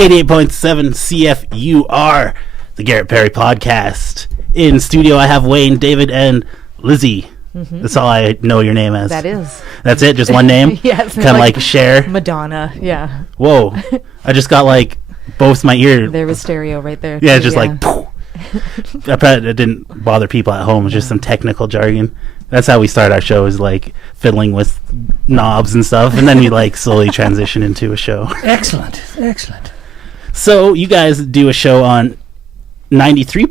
88.7 CFUR, the Garrett Perry podcast. In studio, I have Wayne, David, and Lizzy. Mm-hmm. That's all I know your name as. That is. That's it? Just one name? Yes. Kind of like Cher? Madonna, yeah. Whoa. I just got like both my ears. There was stereo right there. Yeah, just like, poof. I bet it didn't bother people at home. It's just some technical jargon. That's how we start our show, is like fiddling with knobs and stuff, and then we like slowly transition into a show. Excellent. So you guys do a show on 93.1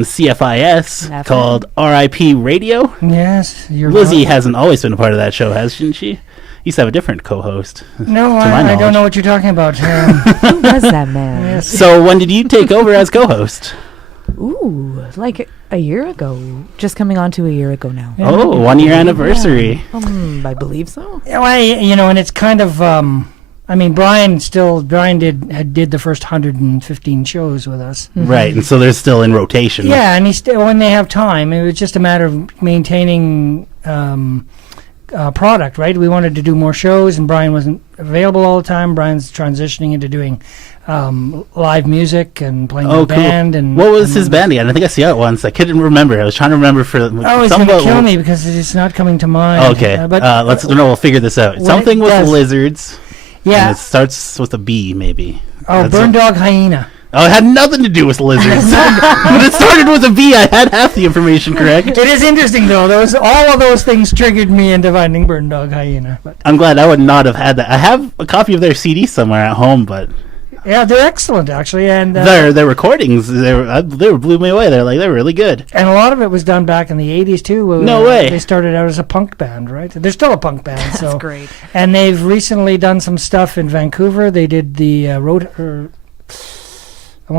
CFIS called RIP Radio. Yes, Lizzy right. Hasn't always been a part of that show, hasn't she? Used to have a different co-host. No, I don't know what you're talking about. Who was that man? Yes. So when did you take over as co-host? Ooh, like a year ago. Just coming on to a year ago now. Yeah. Oh, 1 year anniversary. Yeah. I believe so. Yeah, well, and it's kind of, Brian did the first 115 shows with us. Mm-hmm. Right, and so they're still in rotation. Yeah, and when they have time, it was just a matter of maintaining product, right? We wanted to do more shows, and Brian wasn't available all the time. Brian's transitioning into doing live music and playing in a band. And what was his band again? I think I saw it once. I couldn't remember. I was trying to remember for. Oh, he's going to kill me because it's not coming to mind. Okay, we'll figure this out. Something with lizards. Yeah, and it starts with a B, maybe. Oh, Burn Dog Hyena. Oh, it had nothing to do with lizards. But it started with a B. I had half the information correct. It is interesting, though. All of those things triggered me into finding Burn Dog Hyena. But I'm glad I would not have had that. I have a copy of their CD somewhere at home, but... Yeah, they're excellent, actually. And their recordings, they blew me away. They're really good. And a lot of it was done back in the 80s, too. No way. They started out as a punk band, right? They're still a punk band. That's great. And they've recently done some stuff in Vancouver. They did the I want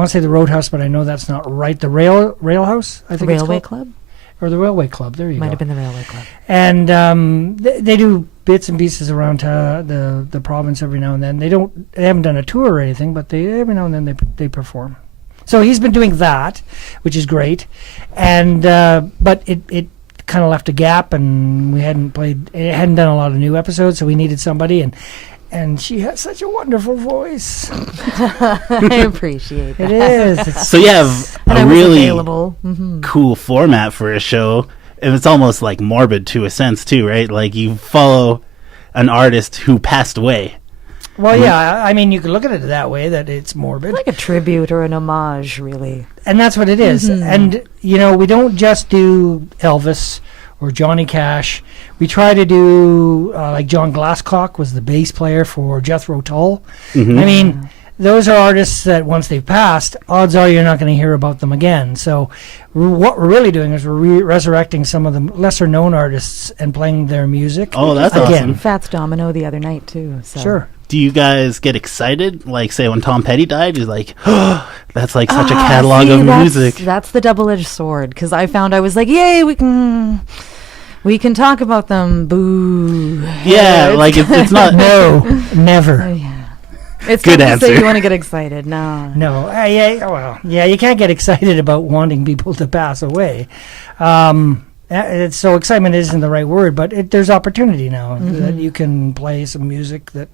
to say the Roadhouse, but I know that's not right. The Rail House, I think Railway Club? Or the Railway Club, there you go. Might have been the Railway Club. And they do bits and pieces around the province every now and then. They haven't done a tour or anything, but every now and then they perform. So he's been doing that, which is great. And but it kind of left a gap, and it hadn't done a lot of new episodes, so we needed somebody, and she has such a wonderful voice. I appreciate that. It is. So you have a really mm-hmm. cool format for a show. And it's almost like morbid to a sense, too, right? Like you follow an artist who passed away. Well, yeah. I mean, you could look at it that way, that it's morbid. Like a tribute or an homage, really. And that's what it is. Mm-hmm. And, we don't just do Elvis or Johnny Cash. We try to do, like John Glasscock was the bass player for Jethro Tull. Mm-hmm. I mean, those are artists that once they've passed, odds are you're not going to hear about them again. So what we're really doing is we're resurrecting some of the lesser-known artists and playing their music. Oh, that's awesome. Fats Domino the other night, too. So. Sure. Do you guys get excited? Like, say, when Tom Petty died, you're like, oh, that's like such a catalog of music. That's the double-edged sword, because I was like, yay, we can talk about them. Boo. Yeah, like it's not. No, never. Yeah. It's good not answer. To say you want to get excited. No. You can't get excited about wanting people to pass away. So excitement isn't the right word, but there's opportunity now that you can play some music that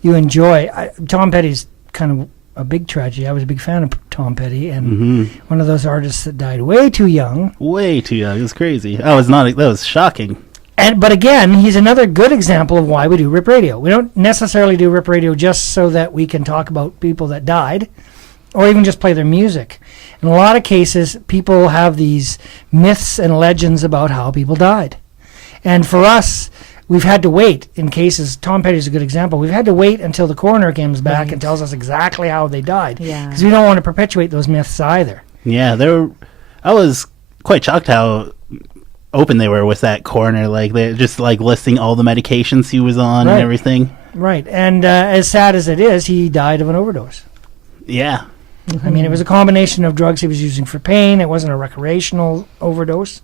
you enjoy. Tom Petty's kind of a big tragedy. I was a big fan of Tom Petty, and one of those artists that died way too young. Way too young. It was crazy. That was shocking. But again, he's another good example of why we do Rip Radio. We don't necessarily do Rip Radio just so that we can talk about people that died or even just play their music. In a lot of cases, people have these myths and legends about how people died. And for us, we've had to wait in cases. Tom Petty's a good example. We've had to wait until the coroner comes back and tells us exactly how they died. Because we don't want to perpetuate those myths either. Yeah, I was quite shocked how open they were with that coroner, like they just like listing all the medications he was on and everything. Right, and as sad as it is, he died of an overdose. Yeah. I mean, it was a combination of drugs he was using for pain. It wasn't a recreational overdose.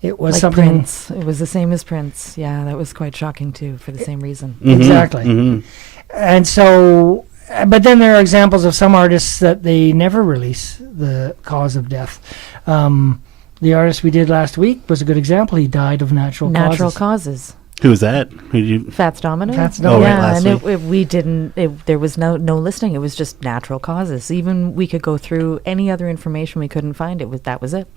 It was like something. Prince. It was the same as Prince. Yeah, that was quite shocking too, for the same reason. Exactly. Mm-hmm. And so, but then there are examples of some artists that they never release the cause of death. The artist we did last week was a good example. He died of natural causes. Who's that? Who did you? Fats Domino. Fats Oh, Domino. right, Yeah, last and week. we didn't. There was no listing. It was just natural causes. Even we could go through any other information, we couldn't find it. That was it.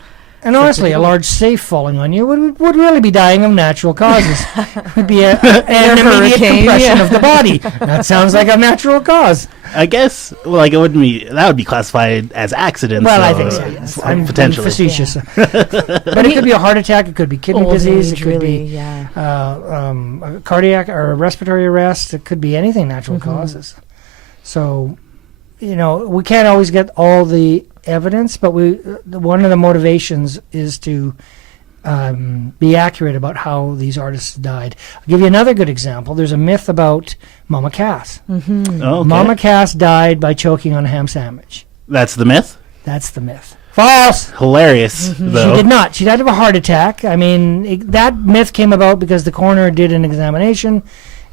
And honestly, a large safe falling on you would really be dying of natural causes. It would be an immediate hurricane, compression yeah. of the body. That sounds like a natural cause. I guess, well, like, it wouldn't be, that would be classified as accidents. Well, I so, think so, yes. I'm being potentially. facetious. But it could be a heart attack, it could be kidney Old disease, age, it could really, be yeah. a cardiac or a respiratory arrest, it could be anything natural causes. So, we can't always get all the evidence, but one of the motivations is to be accurate about how these artists died. I'll give you another good example. There's a myth about Mama Cass. Oh, okay. Mama Cass died by choking on a ham sandwich. That's the myth? That's the myth. False! Hilarious, though. She did not. She died of a heart attack. I mean, that myth came about because the coroner did an examination,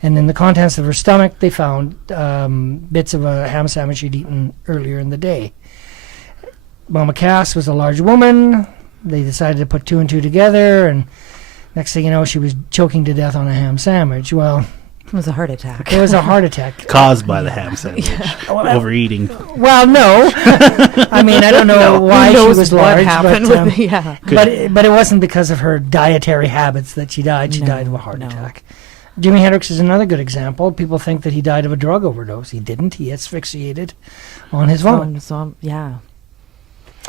and in the contents of her stomach, they found bits of a ham sandwich she'd eaten earlier in the day. Mama Cass was a large woman. They decided to put two and two together, and next thing you know, she was choking to death on a ham sandwich. Well, It was a heart attack. it was a heart attack. Caused by the ham sandwich. Overeating. Well, no. I mean, I don't know why Who she knows was what large, happened but, with yeah. but it wasn't because of her dietary habits that she died. She died of a heart attack. Jimi Hendrix is another good example. People think that he died of a drug overdose. He didn't. He asphyxiated on his vomit. Yeah.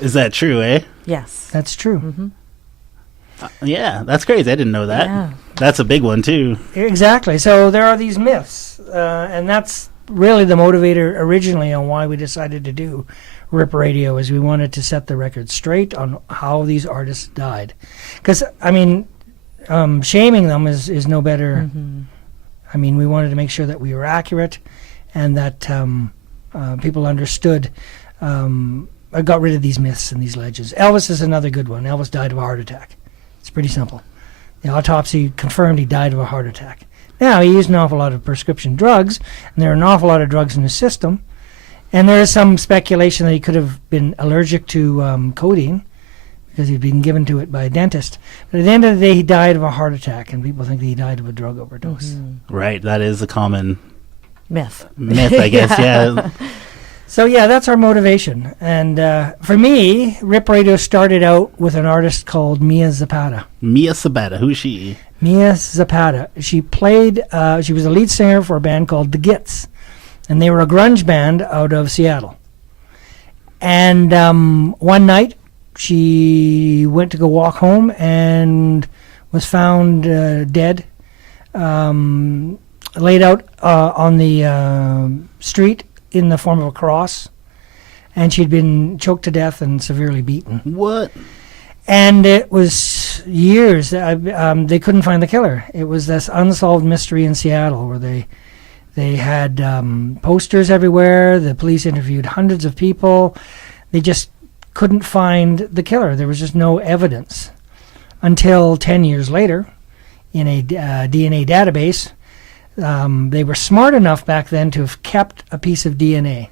Is that true, eh? Yes. That's true. Mm-hmm. Yeah, that's crazy. I didn't know that. Yeah. That's a big one, too. Exactly. So there are these myths, and that's really the motivator originally on why we decided to do Rip Radio, is we wanted to set the record straight on how these artists died. Because, I mean, shaming them is no better. Mm-hmm. I mean, we wanted to make sure that we were accurate and that people understood, got rid of these myths and these legends. Elvis is another good one. Elvis died of a heart attack. It's pretty simple. The autopsy confirmed he died of a heart attack. Now, he used an awful lot of prescription drugs, and there are an awful lot of drugs in his system, and there is some speculation that he could have been allergic to codeine because he'd been given to it by a dentist. But at the end of the day, he died of a heart attack, and people think that he died of a drug overdose. Right, that is a common Myth. myth, I guess, yeah. So, yeah, that's our motivation. And for me, Rip Radio started out with an artist called Mia Zapata. Mia Zapata, who's she? Mia Zapata. She was a lead singer for a band called The Gits, and they were a grunge band out of Seattle. And one night, she went to go walk home and was found dead, laid out on the street in the form of a cross, and she'd been choked to death and severely beaten. What? And it was years. They couldn't find the killer. It was this unsolved mystery in Seattle where they had posters everywhere. The police interviewed hundreds of people. They just couldn't find the killer. There was just no evidence until 10 years later in a DNA database. They were smart enough back then to have kept a piece of DNA.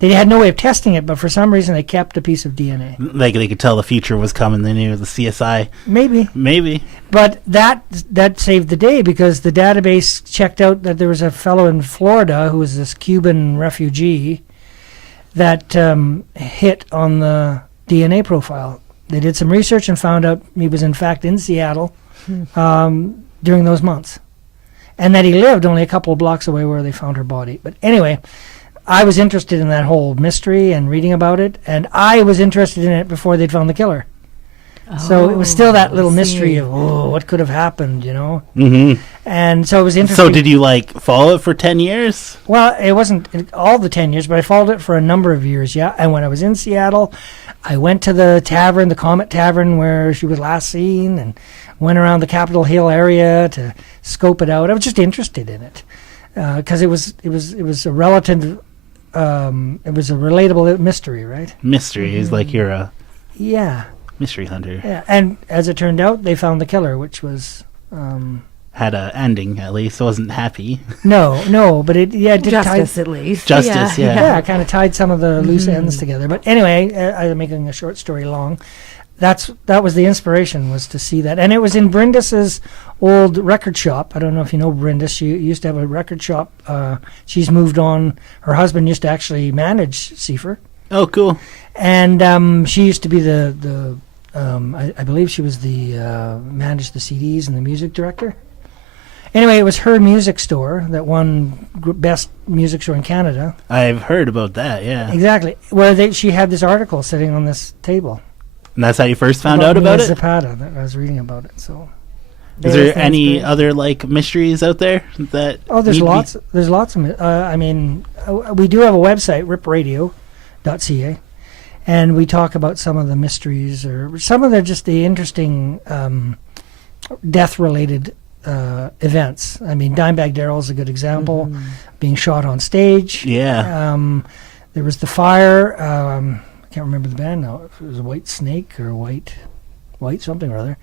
They had no way of testing it, but for some reason they kept a piece of DNA. Like they could tell the future was coming. They knew the CSI. Maybe. But that saved the day because the database checked out that there was a fellow in Florida who was this Cuban refugee that hit on the DNA profile. They did some research and found out he was in fact in Seattle during those months. And that he lived only a couple of blocks away where they found her body. But anyway, I was interested in that whole mystery and reading about it, and I was interested in it before they'd found the killer. So it was still that little mystery of, what could have happened, Mm-hmm. And so it was interesting. So did you, follow it for 10 years? Well, it wasn't all the 10 years, but I followed it for a number of years, yeah. And when I was in Seattle, I went to the tavern, the Comet Tavern, where she was last seen, and went around the Capitol Hill area to scope it out. I was just interested in it because it was a relative, it was a relatable mystery, right? Mystery is like you're a Yeah. mystery hunter. Yeah, and as it turned out, they found the killer, which was Had a ending at least. It wasn't happy. no, but it did Justice, at least. Justice, yeah. Yeah, kind of tied some of the loose ends together. But anyway, I'm making a short story long. that was the inspiration, was to see that. And it was in Brindis's old record shop. I don't know if you know Brindis. She used to have a record shop. She's moved on. Her husband used to actually manage Seifer. Oh, cool. And she used to be I believe she was managed the CDs and the music director. Anyway, it was her music store that won best music store in Canada. I've heard about that, yeah. Exactly. Where she had this article sitting on this table. And that's how you first found out about it? Zapata, that I was reading about it. So, is there any other like mysteries out there that? Oh, there's lots. There's lots of. I mean, we do have a website, ripradio.ca, and we talk about some of the mysteries or some of the interesting death-related events. I mean, Dimebag Darrell's a good example, being shot on stage. Yeah. There was the fire. I can't remember the band now. If it was White Snake or White something or other,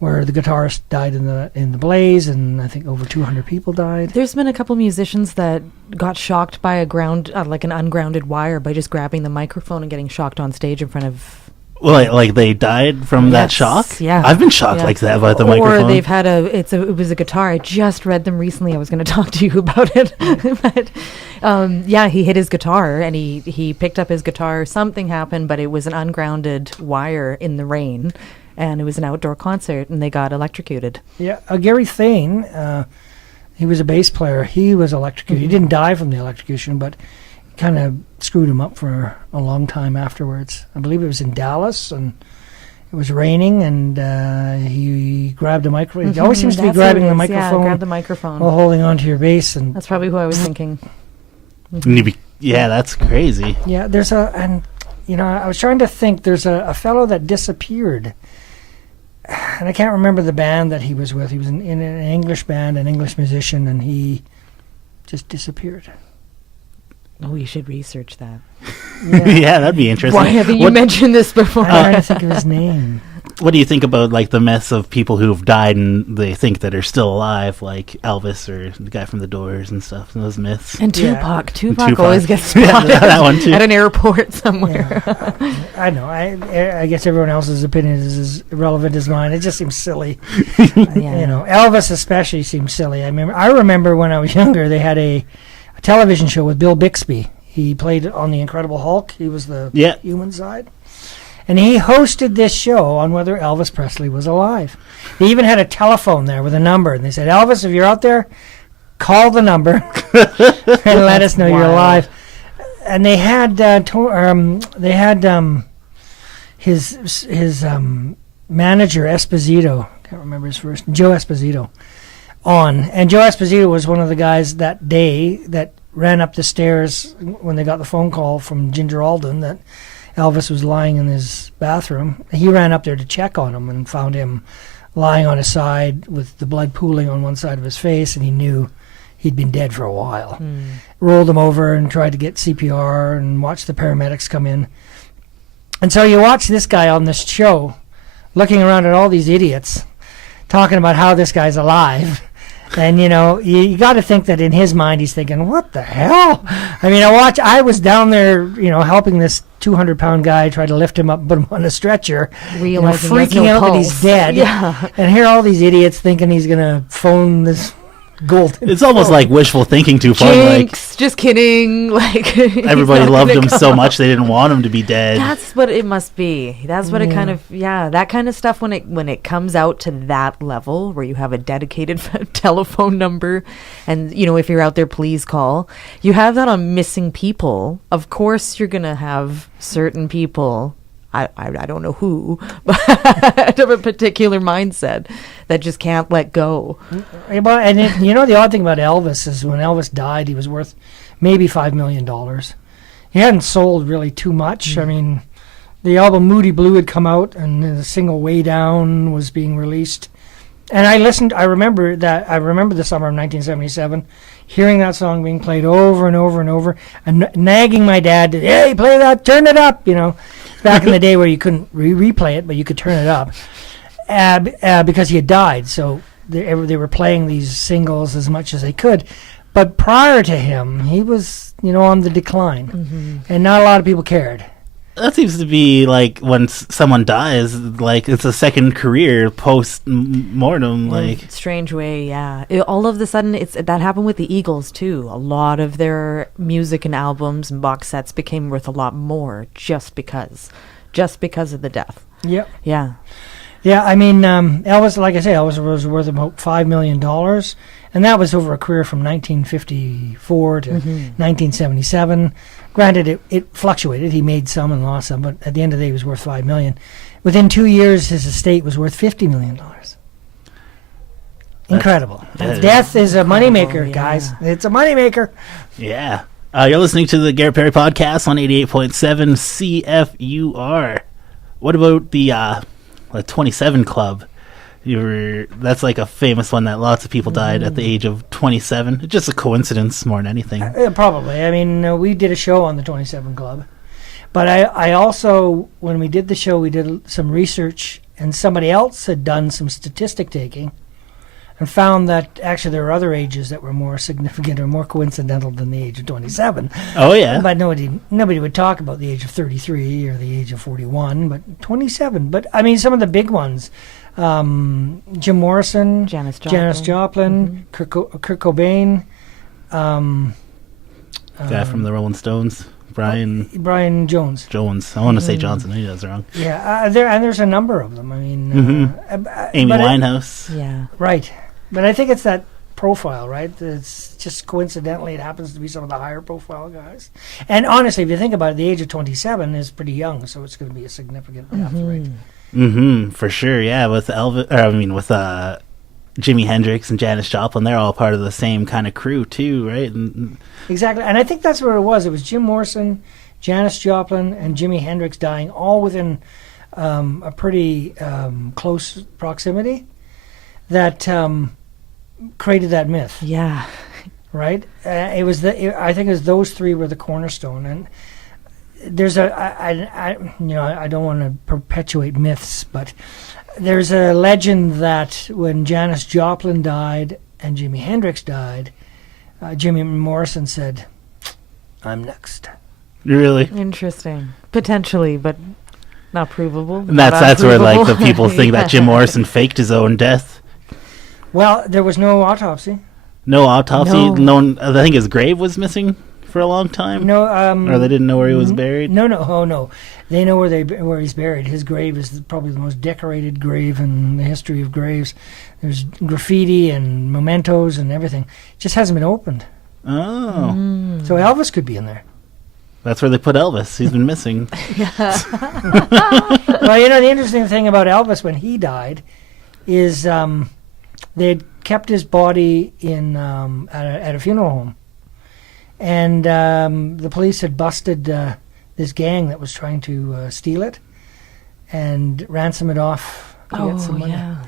where the guitarist died in the blaze, and I think over 200 people died. There's been a couple musicians that got shocked by like an ungrounded wire by just grabbing the microphone and getting shocked on stage in front of. Well, like they died from that shock? Yeah. I've been shocked like that by the microphone. Or they've had it was a guitar. I just read them recently. I was going to talk to you about it. But he hit his guitar and he picked up his guitar. Something happened, but it was an ungrounded wire in the rain. And it was an outdoor concert and they got electrocuted. Yeah. Gary Thane, he was a bass player. He was electrocuted. He didn't die from the electrocution, but kind of screwed him up for a long time afterwards. I believe it was in Dallas, and it was raining, and he grabbed a microphone. He always seems to be grabbing the microphone. Yeah, grab the microphone while holding onto your bass, and that's probably who I was thinking. Yeah, that's crazy. Yeah, I was trying to think. There's a fellow that disappeared, and I can't remember the band that he was with. He was in an English band, an English musician, and he just disappeared. Oh, you should research that. Yeah, that'd be interesting. Why haven't you mentioned this before? I'm trying to think of his name. What do you think about like the myths of people who've died and they think that are still alive, like Elvis or the guy from the Doors and stuff? Those myths. And Tupac. Tupac always gets spotted that one too. at an airport somewhere. Yeah, I know. I guess everyone else's opinion is as irrelevant as mine. It just seems silly. Elvis especially seems silly. I remember when I was younger, they had a television show with Bill Bixby. He played on The Incredible Hulk. He was the human side. And he hosted this show on whether Elvis Presley was alive. They even had a telephone there with a number. And they said, Elvis, if you're out there, call the number and let us know you're alive. And they had his manager, Esposito, can't remember his first, Joe Esposito, on. And Joe Esposito was one of the guys that day that ran up the stairs when they got the phone call from Ginger Alden that Elvis was lying in his bathroom. He ran up there to check on him and found him lying on his side with the blood pooling on one side of his face, and he knew he'd been dead for a while. Rolled him over and tried to get CPR and watched the paramedics come in. And so you watch this guy on this show looking around at all these idiots talking about how this guy's alive. And, you got to think that in his mind he's thinking, what the hell? I mean, I was down there, helping this 200-pound guy try to lift him up and put him on a stretcher, realizing freaking out that he's dead. Yeah. And here are all these idiots thinking he's going to phone this golden It's almost phone. like wishful thinking too far. Jinx, just kidding. Like everybody loved him so much they didn't want him to be dead. That's what it must be. That's what it kind of, that kind of stuff when it comes out to that level where you have a dedicated telephone number and, if you're out there, please call. You have that on missing people. Of course, you're going to have certain people, I don't know who, but of a particular mindset that just can't let go. And the odd thing about Elvis is when Elvis died, he was worth maybe $5 million. He hadn't sold really too much. I mean, the album Moody Blue had come out, and the single Way Down was being released. And I remember the summer of 1977, hearing that song being played over and over and over, and nagging my dad to, hey, play that, turn it up, back in the day where you couldn't replay it, but you could turn it up, because he had died. So they were playing these singles as much as they could. But prior to him, he was, on the decline, and not a lot of people cared. That seems to be like when someone dies, like it's a second career post mortem. Like strange way, yeah. All of a sudden, that happened with the Eagles too. A lot of their music and albums and box sets became worth a lot more just because of the death. Yep. Yeah. Yeah, I mean, Elvis, like I say, Elvis was worth about $5 million, and that was over a career from 1954 to 1977. Granted, it fluctuated. He made some and lost some, but at the end of the day, he was worth $5 million. Within 2 years, his estate was worth $50 million. Incredible. Death is a moneymaker, guys. It's a moneymaker. Yeah. You're listening to the Garrett Perry Podcast on 88.7 CFUR. What about the 27 Club? That's like a famous one that lots of people died at the age of 27. It's just a coincidence more than anything. Probably. I mean, we did a show on the 27 Club. But I also, when we did the show, we did some research, and somebody else had done some statistic taking and found that actually there were other ages that were more significant or more coincidental than the age of 27. Oh, yeah. But nobody would talk about the age of 33 or the age of 41, but 27. But, I mean, some of the big ones, Jim Morrison, Janis Joplin, Kurt Cobain. Guy from the Rolling Stones, Brian Jones. I want to say Johnson. Maybe that's wrong. Yeah, there's a number of them. I mean, Amy Winehouse. Yeah. Right. But I think it's that profile, right? It's just coincidentally it happens to be some of the higher profile guys. And honestly, if you think about it, the age of 27 is pretty young, so it's going to be a significant death rate. For sure, yeah. With Jimi Hendrix and Janis Joplin, they're all part of the same kind of crew too, right? Exactly, and I think that's what it was. It was Jim Morrison, Janis Joplin, and Jimi Hendrix dying all within a pretty close proximity that created that myth. Yeah. Right? I think it was those three were the cornerstone, and there's I don't want to perpetuate myths, but there's a legend that when Janis Joplin died and Jimi Hendrix died, Jimmy Morrison said, "I'm next." Really? Interesting. Potentially, but not provable. And that's where like the people think that Jim Morrison faked his own death. Well, there was no autopsy. No autopsy. No one, I think his grave was missing for a long time. No, or they didn't know where he was buried. No. Oh no, they know where he's buried. His grave is probably the most decorated grave in the history of graves. There's graffiti and mementos and everything. It just hasn't been opened. Oh, so Elvis could be in there. That's where they put Elvis. He's been missing. Well, the interesting thing about Elvis when he died is they had kept his body in at a funeral home. And the police had busted this gang that was trying to steal it and ransom it off to get some money. Yeah.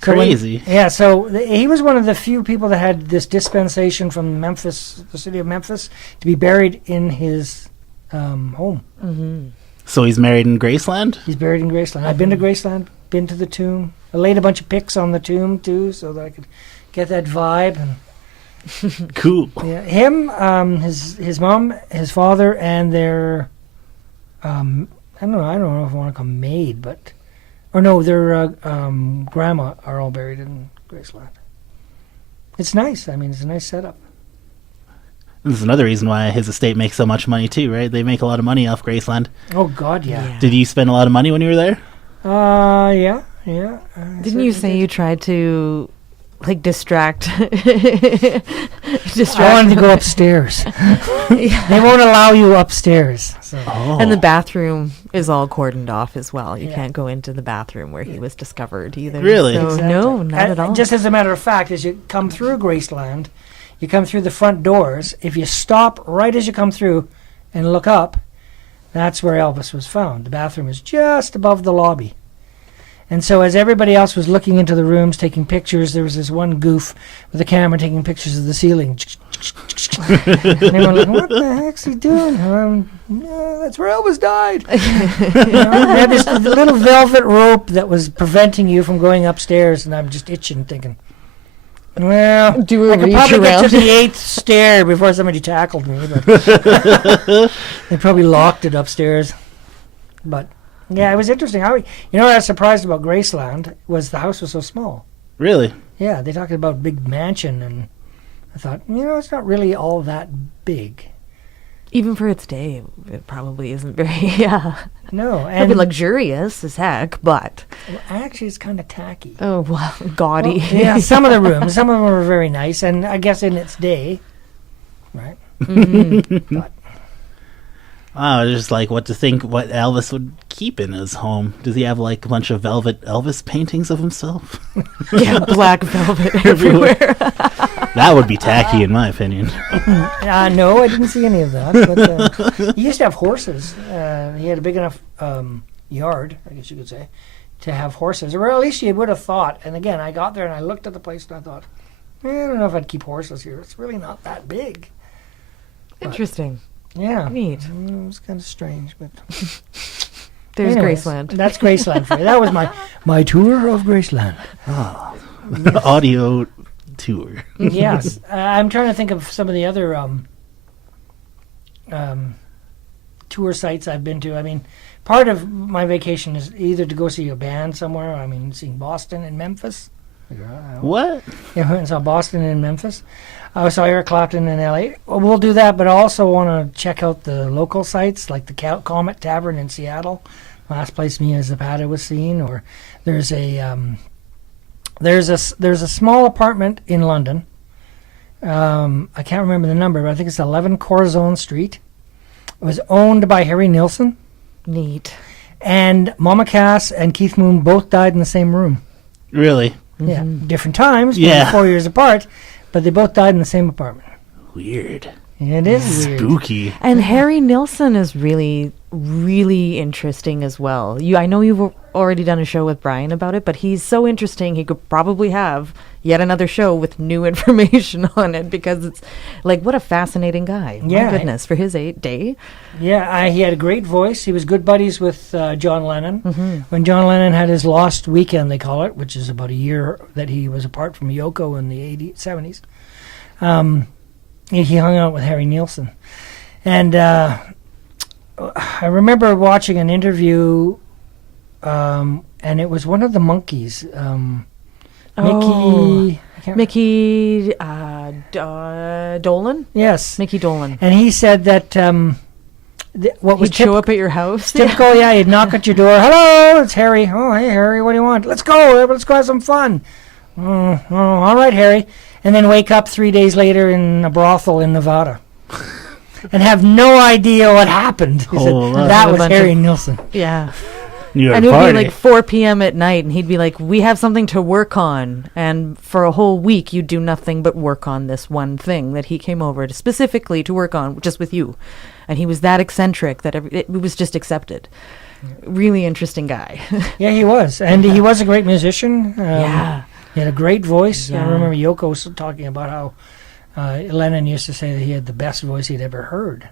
Crazy. So he was one of the few people that had this dispensation from Memphis, the city of Memphis, to be buried in his home. Mm-hmm. So he's married in Graceland? He's buried in Graceland. I've been to Graceland, been to the tomb. I laid a bunch of pics on the tomb, too, so that I could get that vibe. And cool. Yeah, him, his mom, his father, and their, I don't know if I want to call them maid, but, or no, their grandma are all buried in Graceland. It's nice. I mean, it's a nice setup. This is another reason why his estate makes so much money too, right? They make a lot of money off Graceland. Oh God, yeah. Did you spend a lot of money when you were there? Yeah. Didn't you say you tried to distract? I wanted to go upstairs. They won't allow you upstairs. So. Oh. And the bathroom is all cordoned off as well. You can't go into the bathroom where he was discovered either. Really? So Exactly. No, not at all. Just as a matter of fact, as you come through Graceland, you come through the front doors. If you stop right as you come through and look up, that's where Elvis was found. The bathroom is just above the lobby. And so as everybody else was looking into the rooms, taking pictures, there was this one goof with a camera taking pictures of the ceiling. And they were like, what the heck's he doing? That's where Elvis died. They had this little velvet rope that was preventing you from going upstairs, and I'm just itching, thinking, well, Do a I could reach probably around. get to the 8th stair before somebody tackled me. But they probably locked it upstairs. But yeah, it was interesting. What I was surprised about Graceland was the house was so small. Really? Yeah, they talked about big mansion, and I thought, it's not really all that big. Even for its day, it probably isn't very, yeah. No, It'd be luxurious as heck, but... Well, actually, it's kind of tacky. Oh, well, gaudy. Well, yeah, some of the rooms, some of them were very nice, and I guess in its day, right? Mm-hmm. But Just like what to think what Elvis would keep in his home. Does he have like a bunch of velvet Elvis paintings of himself? Yeah, black velvet everywhere. That would be tacky in my opinion. no, I didn't see any of that. But he used to have horses. He had a big enough yard, I guess you could say, to have horses. Or at least you would have thought. And again, I got there and I looked at the place and I thought, I don't know if I'd keep horses here. It's really not that big. Interesting. Yeah. Neat. It was kind of strange, but... There's Anyways, Graceland. That's Graceland for you. That was my tour of Graceland. Oh. Yes. Audio tour. Yes. I'm trying to think of some of the other tour sites I've been to. I mean, part of my vacation is either to go see a band somewhere. I mean, seeing Boston and Memphis. What? Yeah, I went and saw Boston and Memphis. I saw Eric Clapton in L.A. We'll do that, but I also want to check out the local sites, like the Comet Tavern in Seattle, last place Mia Zapata was seen. Or there's a small apartment in London. I can't remember the number, but I think it's 11 Corazon Street. It was owned by Harry Nilsson. Neat. And Mama Cass and Keith Moon both died in the same room. Really? Yeah, different times, Yeah. 4 years apart, but they both died in the same apartment. Weird. It is weird. Spooky. And Harry Nilsson is really, really interesting as well. I know you've already done a show with Brian about it, but he's so interesting. He could probably have yet another show with new information on it, because it's like, what a fascinating guy. Yeah. My goodness, for his day. Yeah, he had a great voice. He was good buddies with John Lennon. When John Lennon had his lost weekend, they call it, which is about a year that he was apart from Yoko in the 70s, he hung out with Harry Nilsson. And I remember watching an interview, and it was one of the monkeys. Mickey Dolan? Yes. Mickey Dolan. And he said that what was He'd show up at your house? typical, yeah, he'd knock at your door. Hello, it's Harry. Oh, hey, Harry, what do you want? Let's go have some fun. Oh, all right, Harry. And then wake up 3 days later in a brothel in Nevada. And have no idea what happened. He said, that was Harry Nilsson. Yeah. New York And it would party. be like 4 p.m. at night, and he'd be like, we have something to work on. And for a whole week, you'd do nothing but work on this one thing that he came over to specifically to work on, just with you. And he was that eccentric that it was just accepted. Really interesting guy. Yeah, he was. And he was a great musician. Yeah. He had a great voice. Yeah. I remember Yoko was talking about how Lennon used to say that he had the best voice he'd ever heard.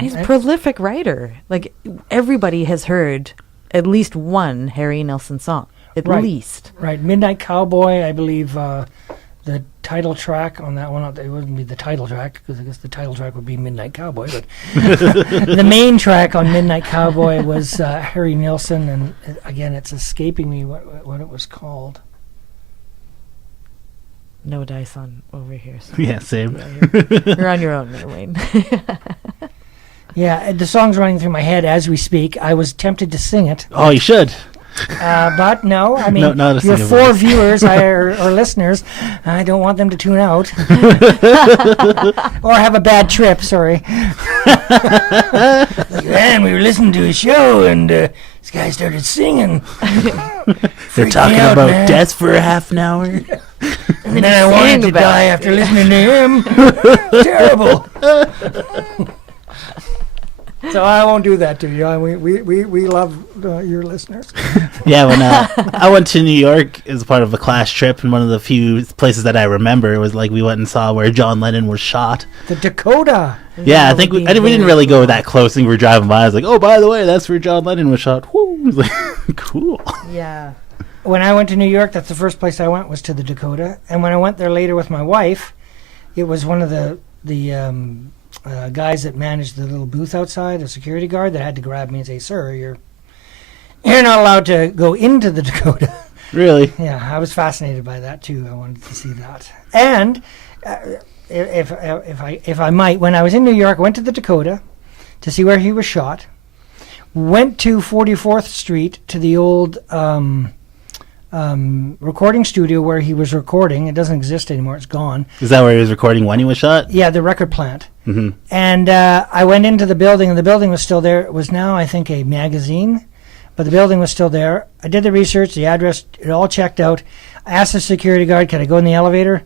He's a prolific writer. Like, everybody has heard at least one Harry Nilsson song. At least. Right. Midnight Cowboy, I believe the title track on that one, it wouldn't be the title track, because I guess the title track would be Midnight Cowboy, but the main track on Midnight Cowboy was Harry Nilsson, and again, it's escaping me what it was called. No dice on over here. So Yeah, same. you're on your own there, Wayne. Yeah, the song's running through my head as we speak. I was tempted to sing it. Oh, you should. But no, I mean, not a your single 4 voice. viewers or listeners, I don't want them to tune out. Or have a bad trip, sorry. Man, we were listening to a show, and this guy started singing. They're talking out, about man. death for half an hour. And then I wanted to die after listening to him. Terrible. So I won't do that to you. We love your listeners. Yeah, when I went to New York as part of a class trip, and one of the few places that I remember was like we went and saw where John Lennon was shot. The Dakota. Yeah, I think we didn't really go that close. I think we were driving by. I was like, oh, by the way, that's where John Lennon was shot. Woo! I was like, cool. Yeah. When I went to New York, that's the first place I went was to the Dakota. And when I went there later with my wife, it was one of the guys that managed the little booth outside, a security guard that had to grab me and say, "Sir, you're not allowed to go into the Dakota." Really? Yeah, I was fascinated by that too. I wanted to see that. And if I might, when I was in New York, I went to the Dakota to see where he was shot. Went to 44th Street to the old recording studio where he was recording. It doesn't exist anymore. It's gone. Is that where he was recording when he was shot? Yeah, the record plant. Mm-hmm. And I went into the building, and the building was still there. It was now, I think, a magazine, but the building was still there. I did the research, the address, it all checked out. I asked the security guard, can I go in the elevator?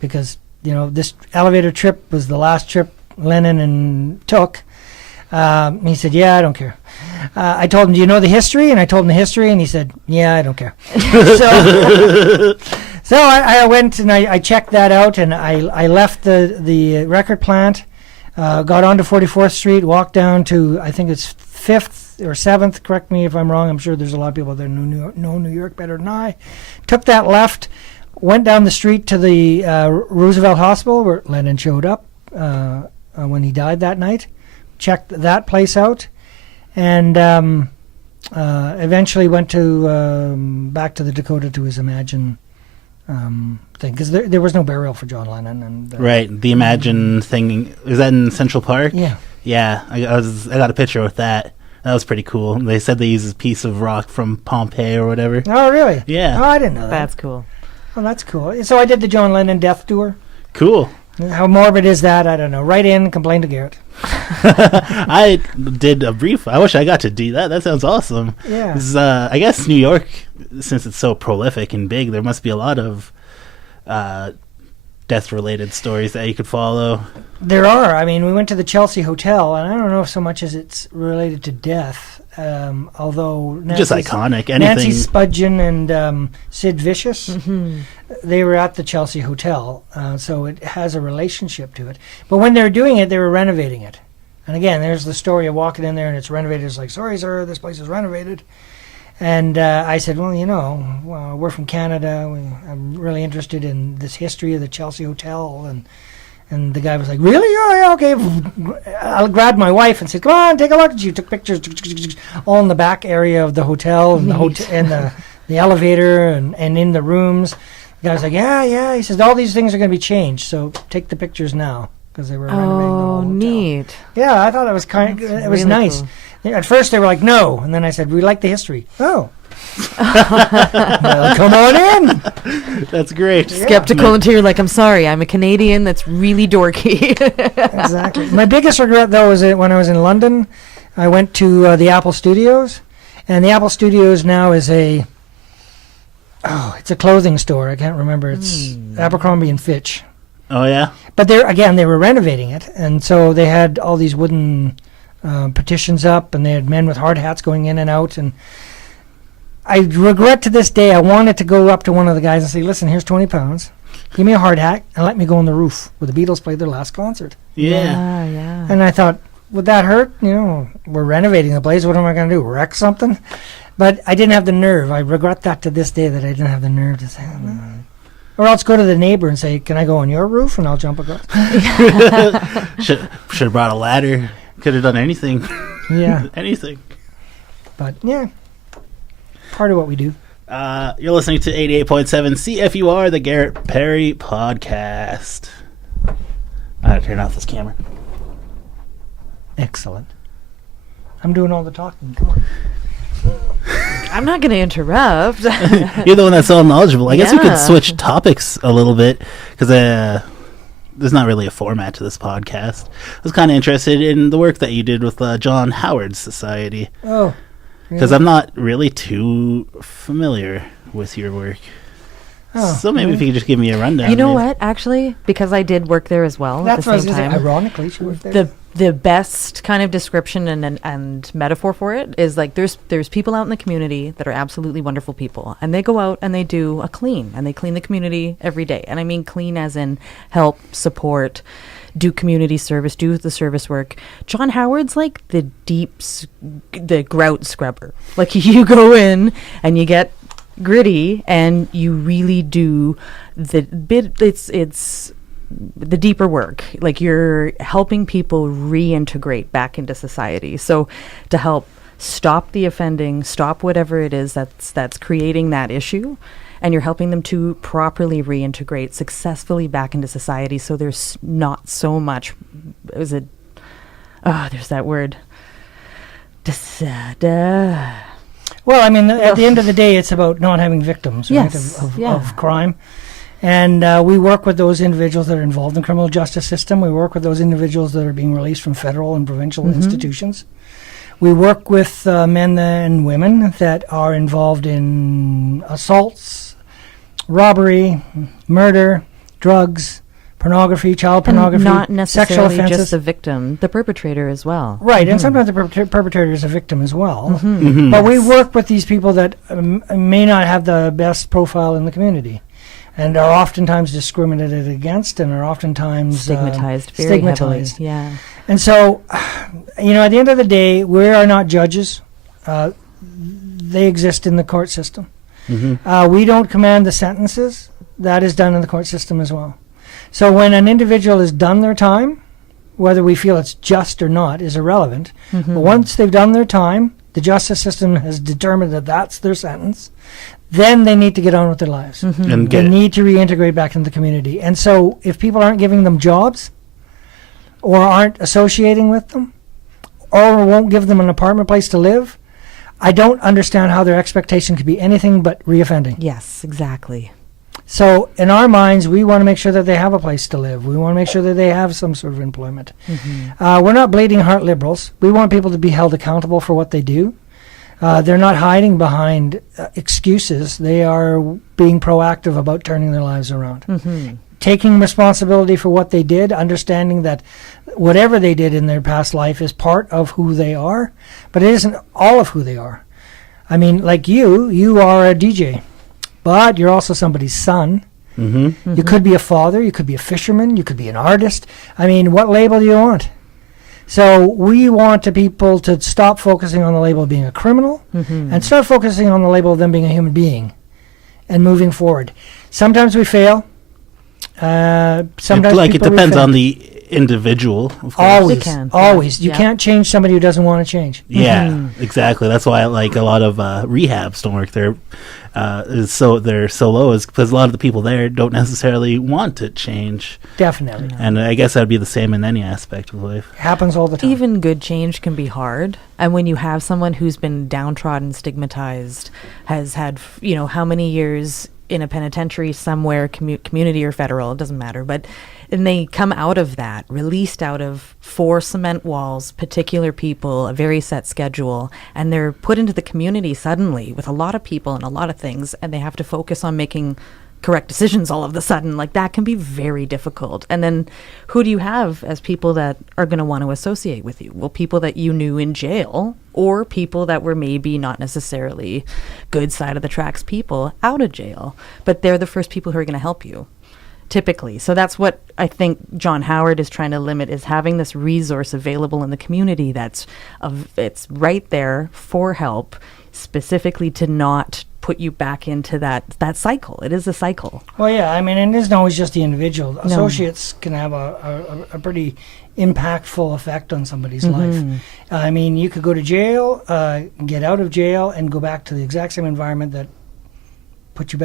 Because, this elevator trip was the last trip Lennon took. He said, yeah, I don't care. I told him, do you know the history? And I told him the history, and he said, yeah, I don't care. So I went and I checked that out, and I left the record plant, got onto 44th Street, walked down to, I think it's 5th or 7th, correct me if I'm wrong. I'm sure there's a lot of people that know New York better than I. Took that left, went down the street to the Roosevelt Hospital where Lennon showed up when he died that night. Checked that place out, and eventually went to back to the Dakota to his Imagine thing, because there was no burial for John Lennon. And right, the Imagine thing, is that in Central Park? Yeah. I got a picture with that. That was pretty cool. They said they used a piece of rock from Pompeii or whatever. Oh, really? Yeah. Oh, I didn't know that. That's cool. Oh, that's cool. So I did the John Lennon death tour. Cool. How morbid is that? I don't know. Write in, complain to Garrett. I did a brief. I wish I got to do that. That sounds awesome. Yeah. I guess New York, since it's so prolific and big, there must be a lot of death-related stories that you could follow. There are. I mean, we went to the Chelsea Hotel, and I don't know so much as it's related to death, although Just iconic. Anything. Nancy Spudgeon and Sid Vicious, they were at the Chelsea Hotel, so it has a relationship to it. But when they were doing it, they were renovating it. And again, there's the story of walking in there and it's renovated. It's like, sorry, sir, this place is renovated. And I said, well, we're from Canada. I'm really interested in this history of the Chelsea Hotel. And the guy was like, really? Oh, yeah, okay. I grabbed my wife and said, come on, take a look. She took pictures all in the back area of the hotel and the elevator and in the rooms. The guy was like, yeah. He says, all these things are going to be changed, so take the pictures now, because they were renovating the whole hotel. Neat. Yeah, I thought it was it was really nice. Cool. At first they were like, no. And then I said, we like the history. Oh. Well, come on in. That's great. Skeptical until you're like, I'm sorry, I'm a Canadian that's really dorky. Exactly. My biggest regret, though, was when I was in London. I went to the Apple Studios. And the Apple Studios now is it's a clothing store. I can't remember. It's Abercrombie and Fitch. Oh, yeah? But they were renovating it. And so they had all these wooden petitions up, and they had men with hard hats going in and out. And I regret to this day, I wanted to go up to one of the guys and say, listen, here's 20 pounds. Give me a hard hat and let me go on the roof where the Beatles played their last concert. Yeah. And I thought, would that hurt? We're renovating the place. What am I going to do? Wreck something? But I didn't have the nerve. I regret that to this day, that I didn't have the nerve to say, or else go to the neighbor and say, can I go on your roof? And I'll jump across. Should have brought a ladder. Could have done anything. Yeah. Anything. But, yeah. Part of what we do. You're listening to 88.7 CFUR, the Garrett Perry podcast. I gotta turn off this camera. Excellent. I'm doing all the talking. Come on. I'm not going to interrupt. You're the one that's so knowledgeable. I guess we could switch topics a little bit, because there's not really a format to this podcast. I was kind of interested in the work that you did with John Howard's Society. Oh. Because I'm not really too familiar with your work. Oh, so maybe if you could just give me a rundown. You know what, actually? Because I did work there as well That's at the same time. Ironically, she worked there. The best kind of description and metaphor for it is like there's people out in the community that are absolutely wonderful people, and they go out and they do a clean, and they clean the community every day. And I mean clean as in help, support, do community service, do the service work. John Howard's like the grout scrubber. Like you go in and you get gritty and you really do the bit. It's the deeper work. Like, you're helping people reintegrate back into society. So to help stop the offending, stop whatever it is that's creating that issue, and you're helping them to properly reintegrate successfully back into society. So there's not so much, there's that word. Well, I mean, at the end of the day, it's about not having victims, right, Yes, of crime. And we work with those individuals that are involved in the criminal justice system. We work with those individuals that are being released from federal and provincial institutions. We work with men and women that are involved in assaults, robbery, murder, drugs, pornography, child pornography, not sexual necessarily offenses. just the victim, the perpetrator as well. Right, and sometimes the perpetrator is a victim as well. Mm-hmm. But we work with these people that may not have the best profile in the community, and are oftentimes discriminated against, and are oftentimes Stigmatized very heavily. Yeah. And so, at the end of the day, we are not judges. They exist in the court system. Mm-hmm. We don't command the sentences. That is done in the court system as well. So when an individual has done their time, whether we feel it's just or not is irrelevant. But once they've done their time, the justice system has determined that that's their sentence, then they need to get on with their lives. And They need to reintegrate back into the community. And so if people aren't giving them jobs, or aren't associating with them, or won't give them an apartment place to live, I don't understand how their expectation could be anything but reoffending. Yes, exactly. So in our minds, we want to make sure that they have a place to live. We want to make sure that they have some sort of employment. We're not bleeding heart liberals. We want people to be held accountable for what they do. They're not hiding behind excuses. They are being proactive about turning their lives around. Taking responsibility for what they did, understanding that whatever they did in their past life is part of who they are, but it isn't all of who they are. I mean, like you are a DJ, but you're also somebody's son. You could be a father, you could be a fisherman, you could be an artist. I mean, what label do you want? So we want people to stop focusing on the label of being a criminal and start focusing on the label of them being a human being and moving forward. Sometimes we fail. Sometimes it depends on the individual, of course. Always, can, always. yeah. You can't change somebody who doesn't want to change. Yeah, exactly. That's why like a lot of rehabs don't work there. They're so low is because a lot of the people there don't necessarily want to change. Definitely. And I guess that'd be the same in any aspect of life. Happens all the time. Even good change can be hard. And when you have someone who's been downtrodden, stigmatized, has had, how many years in a penitentiary somewhere, community or federal, it doesn't matter, and they come out of that, released out of 4 cement walls, particular people, a very set schedule, and they're put into the community suddenly with a lot of people and a lot of things, and they have to focus on making correct decisions all of a sudden. Like, that can be very difficult. And then who do you have as people that are going to want to associate with you? Well, people that you knew in jail, or people that were maybe not necessarily good side of the tracks people out of jail, but they're the first people who are going to help you, typically. So that's what I think John Howard is trying to limit, is having this resource available in the community it's right there for help, specifically to not put you back into that cycle. It is a cycle. Well, yeah, I mean, it isn't always just the individual. Associates can have a pretty impactful effect on somebody's life. I mean, you could go to jail, get out of jail, and go back to the exact same environment that put you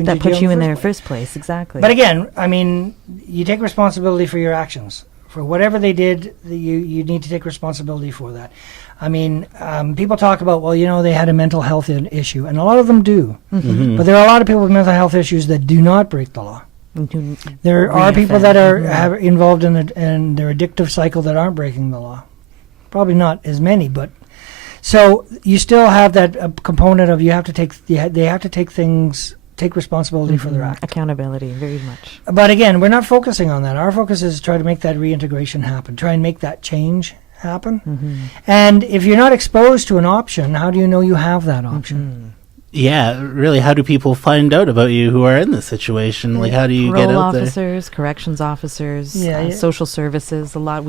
into jail in the first place. Exactly. But again, I mean, you take responsibility for your actions. For whatever they did, you need to take responsibility for that. I mean, people talk about, they had a mental health issue, and a lot of them do. But there are a lot of people with mental health issues that do not break the law. There are people that are involved in their addictive cycle that aren't breaking the law. Probably not as many, but so you still have that component of they have to take responsibility for their act. Accountability, very much. But again, we're not focusing on that. Our focus is to try to make that reintegration happen, try and make that change happen. And if you're not exposed to an option, how do you know you have that option? Yeah, really, how do people find out about you who are in this situation? Like, how do you get out there? Officers, corrections officers, social services. A lot.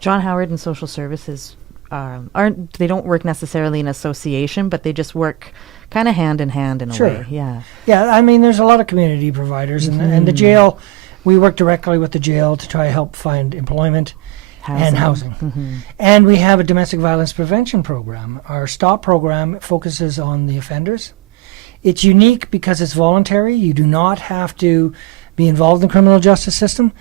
John Howard and social services they don't work necessarily in association, but they just work kind of hand in hand in a way. Yeah. I mean, there's a lot of community providers, and the jail We work directly with the jail to try to help find employment and housing. Mm-hmm. And we have a domestic violence prevention program. Our STOP program focuses on the offenders. It's unique because it's voluntary. You do not have to be involved in the criminal justice system.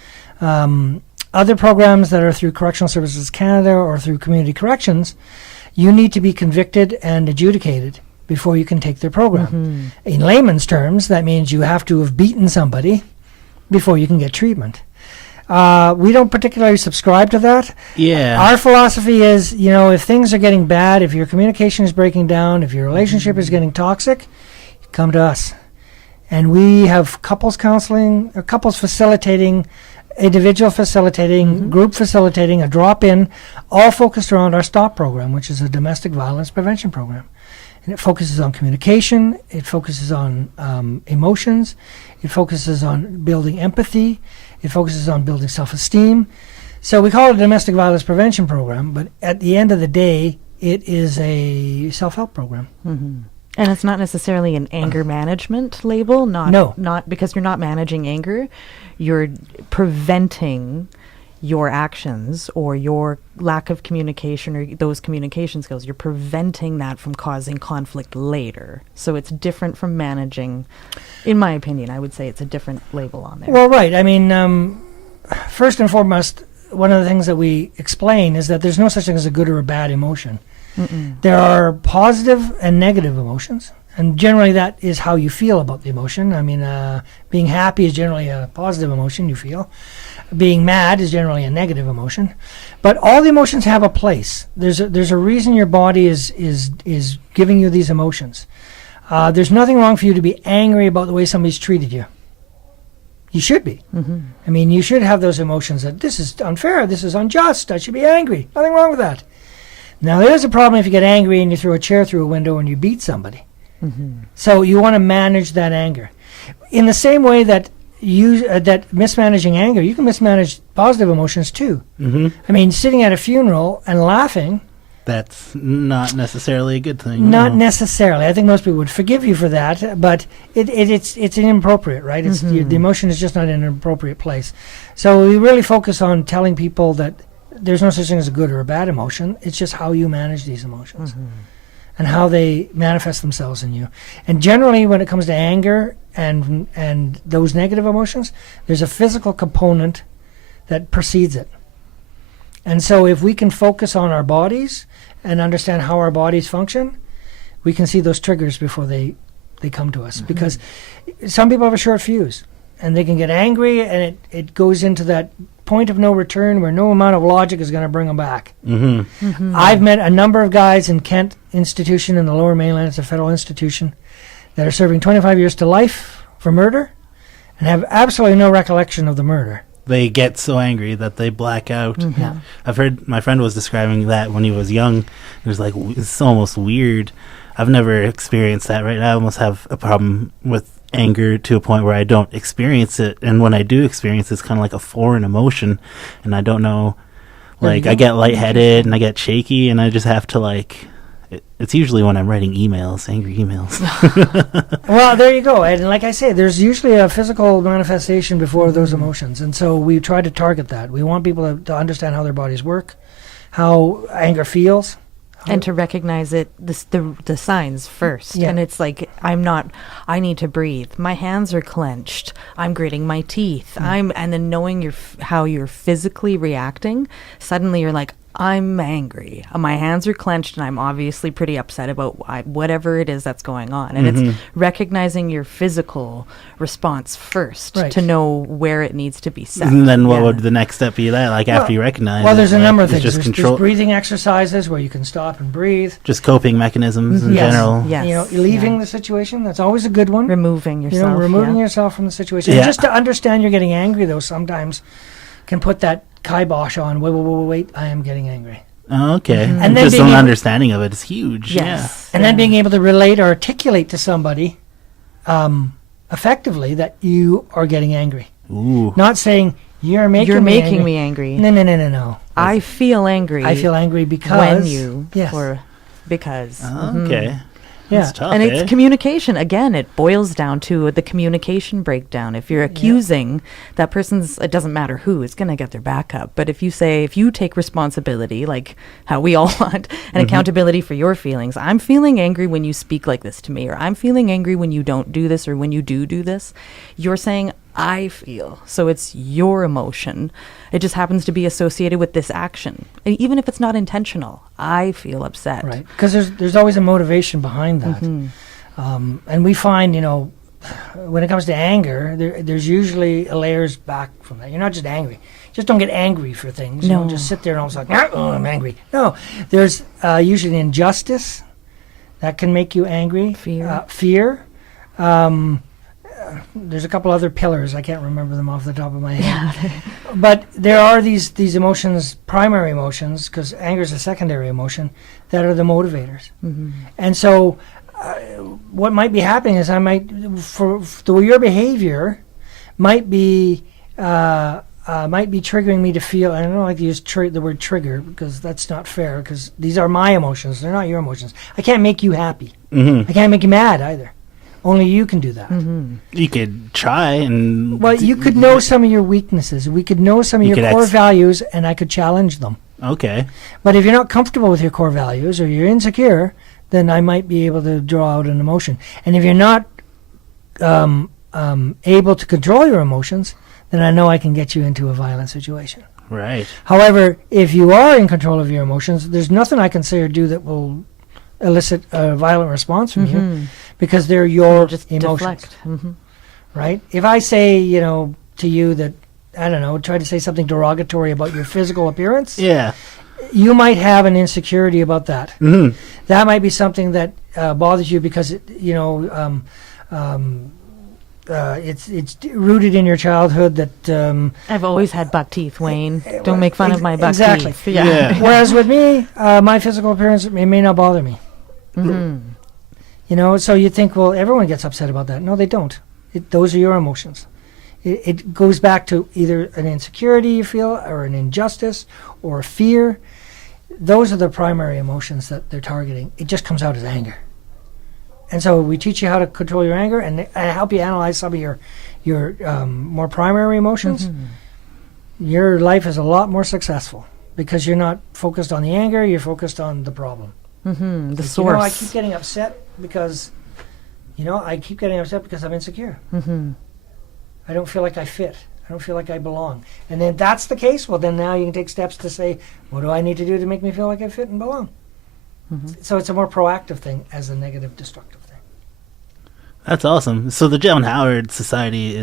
Other programs that are through Correctional Services Canada or through Community Corrections, you need to be convicted and adjudicated before you can take their program. Mm-hmm. In layman's terms, that means you have to have beaten somebody before you can get treatment. We don't particularly subscribe to that. Yeah. Our philosophy is, if things are getting bad, if your communication is breaking down, if your relationship is getting toxic, come to us. And we have couples counseling, or couples facilitating, individual facilitating, group facilitating, a drop-in, all focused around our STOP program, which is a domestic violence prevention program. And it focuses on communication, it focuses on emotions, it focuses on building empathy, it focuses on building self-esteem. So we call it a domestic violence prevention program, but at the end of the day, it is a self-help program. Mm-hmm. And it's not necessarily an anger management label. Not because you're not managing anger, you're preventing your actions or your lack of communication or those communication skills. You're preventing that from causing conflict later. So it's different from managing. In my opinion, I would say it's a different label on there. Well, right. I mean, first and foremost, one of the things that we explain is that there's no such thing as a good or a bad emotion. Mm-mm. There are positive and negative emotions, and generally that is how you feel about the emotion. I mean, being happy is generally a positive emotion you feel. Being mad is generally a negative emotion. But all the emotions have a place. There's a reason your body is giving you these emotions. There's nothing wrong for you to be angry about the way somebody's treated you. You should be. Mm-hmm. I mean, you should have those emotions that this is unfair, this is unjust, I should be angry. Nothing wrong with that. Now, there's a problem if you get angry and you throw a chair through a window and you beat somebody. Mm-hmm. So you want to manage that anger. In the same way that that mismanaging anger, you can mismanage positive emotions too. Mm-hmm. I mean, sitting at a funeral and laughing. That's not necessarily a good thing. Not necessarily. I think most people would forgive you for that, but it's inappropriate, right? It's the emotion is just not in an appropriate place. So we really focus on telling people that there's no such thing as a good or a bad emotion. It's just how you manage these emotions and how they manifest themselves in you. And generally, when it comes to anger and those negative emotions, there's a physical component that precedes it. And so if we can focus on our bodies and understand how our bodies function, we can see those triggers before they come to us. Because some people have a short fuse, and they can get angry, and it goes into that point of no return where no amount of logic is going to bring them back. Mm-hmm. Mm-hmm. I've met a number of guys in Kent Institution in the Lower Mainland, it's a federal institution, that are serving 25 years to life for murder and have absolutely no recollection of the murder. They get so angry that they black out. Mm-hmm. Yeah. I've heard my friend was describing that when he was young. It was like, it's almost weird. I've never experienced that, right? I almost have a problem with anger to a point where I don't experience it. And when I do experience it, it's kind of like a foreign emotion. And I don't know, like, I get lightheaded and I get shaky and I just have to, like, it's usually when I'm writing emails, angry emails. Well, there you go. And like I say, there's usually a physical manifestation before those emotions. And so we try to target that. We want people to understand how their bodies work, how anger feels. And to recognize it, the signs first. Yeah. And it's like, I need to breathe. My hands are clenched. I'm gritting my teeth. And then knowing how you're physically reacting, suddenly you're like, I'm angry. My hands are clenched and I'm obviously pretty upset about whatever it is that's going on. And it's recognizing your physical response first to know where it needs to be set. And then what would the next step be that? Like after you recognize Well, there's a number of things. Just There's breathing exercises where you can stop and breathe. Just coping mechanisms in general. Yes. Leaving the situation. That's always a good one. Removing yourself. Removing yourself from the situation. Yeah. And just to understand you're getting angry, though, sometimes can put that kibosh on. Wait, I am getting angry. Oh, okay. And then just an understanding of it is huge. Yes. And then being able to relate or articulate to somebody effectively that you are getting angry. Ooh. Not saying, you're making me angry. No. I feel angry. I feel angry because... When you... Yes. Or because... Okay. Yeah. That's tough, And eh? it's communication. Again, it boils down to the communication breakdown. If you're accusing that person's, it doesn't matter who, it's going to get their back up. But if you take responsibility, like how we all want, and accountability for your feelings, I'm feeling angry when you speak like this to me, or I'm feeling angry when you don't do this, or when you do this, you're saying, I feel. So it's your emotion. It just happens to be associated with this action. And even if it's not intentional, I feel upset. Right. Because there's always a motivation behind that. And we find, when it comes to anger, there's usually layers back from that. You're not just angry. Just don't get angry for things. You No. don't just sit there and all of a sudden, oh, I'm angry. No. There's usually an injustice that can make you angry. Fear. There's a couple other pillars. I can't remember them off the top of my head. But there are these emotions, primary emotions, because anger is a secondary emotion, that are the motivators. And so what might be happening is your behavior might be triggering me to feel, I don't like to use the word trigger because that's not fair, because these are my emotions. They're not your emotions. I can't make you happy. I can't make you mad either. Only you can do that. You could try and... Well, you could know some of your weaknesses. We could know some of your core values, and I could challenge them. Okay. But if you're not comfortable with your core values or you're insecure, then I might be able to draw out an emotion. And if you're not able to control your emotions, then I know I can get you into a violent situation. Right. However, if you are in control of your emotions, there's nothing I can say or do that will elicit a violent response from you, because they're your emotions. Right? If I say, to you that, I don't know, try to say something derogatory about your physical appearance, you might have an insecurity about that. That might be something that bothers you because it's rooted in your childhood that I've always had buck teeth, Wayne. Don't make fun of my buck teeth. Yeah. Whereas with me, my physical appearance, it may not bother me. So you think, well, everyone gets upset about that. No, they don't. Those are your emotions. It goes back to either an insecurity you feel, or an injustice, or a fear. Those are the primary emotions that they're targeting. It just comes out as anger. And so we teach you how to control your anger and help you analyze some of your more primary emotions. Your life is a lot more successful because you're not focused on the anger, you're focused on the problem. The source. I keep getting upset because I'm insecure. I don't feel like I fit. I don't feel like I belong. And then that's the case, well, then now you can take steps to say, what do I need to do to make me feel like I fit and belong? So it's a more proactive thing as a negative, destructive thing. That's awesome. So the John Howard Society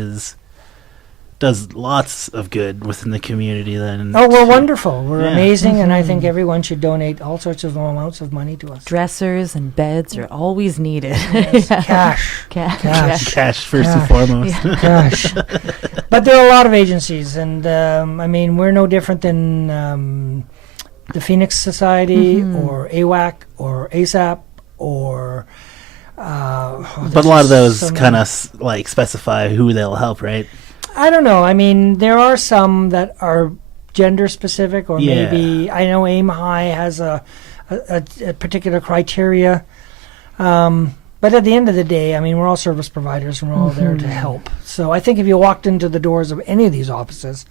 does lots of good within the community then. Oh, we're wonderful. We're amazing, and I think everyone should donate all sorts of amounts of money to us. Dressers and beds are always needed. Yes. Cash first and foremost. Cash. But there are a lot of agencies, and we're no different than the Phoenix Society or AWAC or ASAP or... but a lot of those kind of specify who they'll help, right? I don't know. There are some that are gender specific, or maybe I know Aim High has a particular criteria. But at the end of the day, we're all service providers and we're all there to help. So I think if you walked into the doors of any of these offices,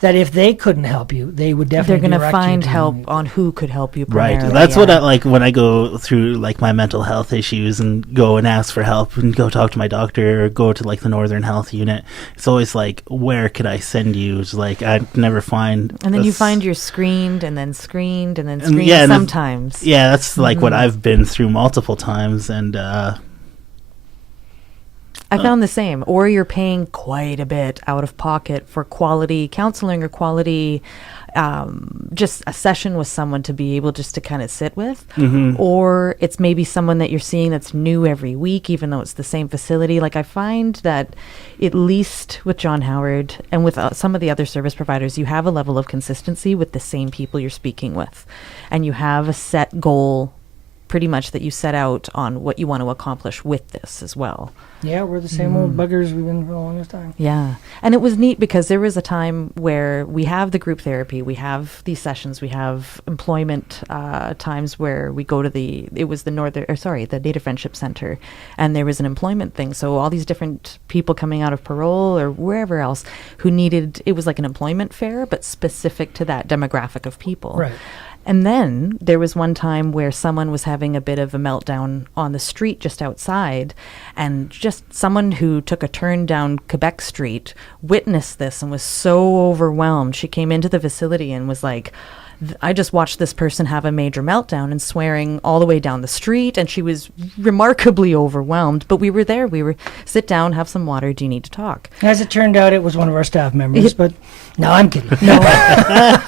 that if they couldn't help you, they would definitely they're going to find help on who could help you primarily. Right. That's what I like when I go through my mental health issues and go and ask for help and go talk to my doctor or go to the Northern Health Unit. It's always where could I send you? It's I never find. And then you find you're screened and then screened and then screened sometimes. That's what I've been through multiple times, and I found the same. Or you're paying quite a bit out of pocket for quality counseling or quality just a session with someone to be able just to kind of sit with. Or it's maybe someone that you're seeing that's new every week, even though it's the same facility. I find that at least with John Howard and with some of the other service providers, you have a level of consistency with the same people you're speaking with. And you have a set goal pretty much that you set out on what you want to accomplish with this as well. Yeah, we're the same old buggers we've been for the longest time. Yeah. And it was neat because there was a time where we have the group therapy, we have these sessions, we have employment times where we go to the Data Friendship Center, and there was an employment thing. So all these different people coming out of parole or wherever else who needed, it was like an employment fair, but specific to that demographic of people. Right. And then there was one time where someone was having a bit of a meltdown on the street just outside, and just someone who took a turn down Quebec Street witnessed this and was so overwhelmed. She came into the facility and was like, I just watched this person have a major meltdown and swearing all the way down the street, and she was remarkably overwhelmed. But we were there. We were, sit down, have some water. Do you need to talk? As it turned out, it was one of our staff members, but no, I'm kidding. No.